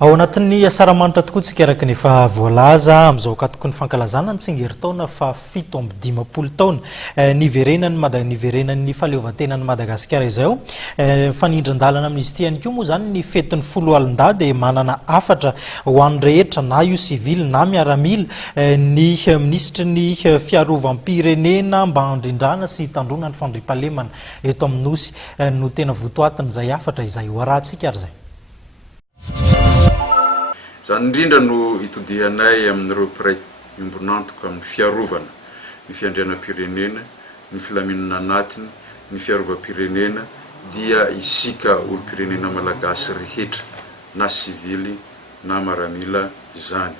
Ao anatin'ny asaramanitra tokoa tsika araka ny efa voalaza amizao ka tokony fankalazana ny tsingerin-taona fa 7 taona niverenan'ny fahaleovantenan'ny Madagasikara izao fanindran-dalana amin'izy ity ihany koa moa zany ny fetin'ny folo alin-dahy dia manana afatra ho an'ny rehetra na io sivily na miaramila ny ministry ny fiarovam-pirenena mba handrindrana sy hitandrona ny fandriampahalemana eto amin'ny nosy no tena votoatiny izay afatra izay ho arahantsika ary zay. Zany indrindra no itodihanay amin'ireo mpiray imbonantoko amin'ny fiarovana ny fiandrianam-pirenena, ny filaminana anatiny, ny fiarovam-pirenena dia isika olo-pirenena malagasy rehetra na sivily na maramila izany.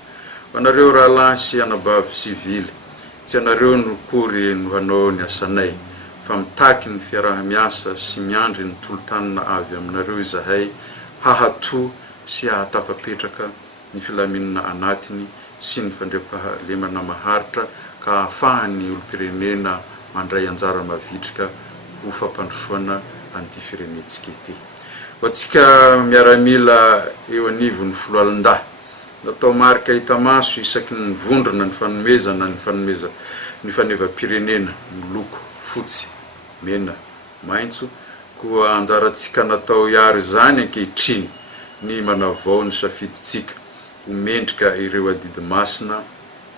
Ho anareo rahalahy sy anabavy sivily, tsy anareo no kory no hanao ny asanay fa mitaky ny fiarah-miasa sy miandry ny tolotanana avy aminareo izahay hahatoa sy hahatafapetraka ny filaminana anatiny sy ny fandriampahalemana maharitra ka ahafahany olo-pirenena mandray anjara mavitrika ho fampandrosoana an'ity firenentsika ity. Ho antsika miaramila eo anivon'ny 10 alin-dahy natao marika hita maso isaky ny vondrona ny fanomezana ny fanevam-pirenena miloko fotsy, mena, maitso koa anjarantsika natao iary zany ankehitriny ny manavao ny safiditsika ho mendrika ireo adidy masina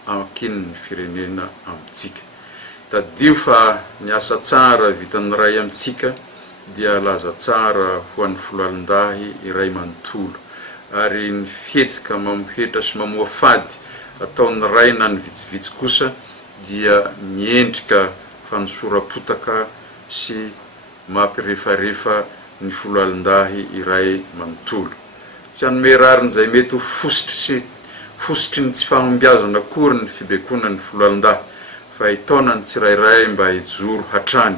ankin'ny firenena amintsika. Tadio fa ny asa tsara vitan'ny ray amintsika dia laza tsara ho an'ny 10 alin-dahy iray manontolo ary ny fihetsika mamohetra sy mamoa fady ataon'ny ray na ny vitsivitsy kosa dia miendrika fanosorapotaka sy mampirefarefa ny 10 alin-dahy iray manontolo. Tsy hanome rarin'izay mety ho fositry ny tsy fahombiazana akory ny fibekonan'ny 10 alin-dahy fa hitaona ny tsirairay mba hijoro hatrany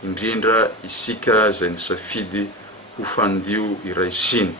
indrindra isika izay ny safidy ho fandio iray siny.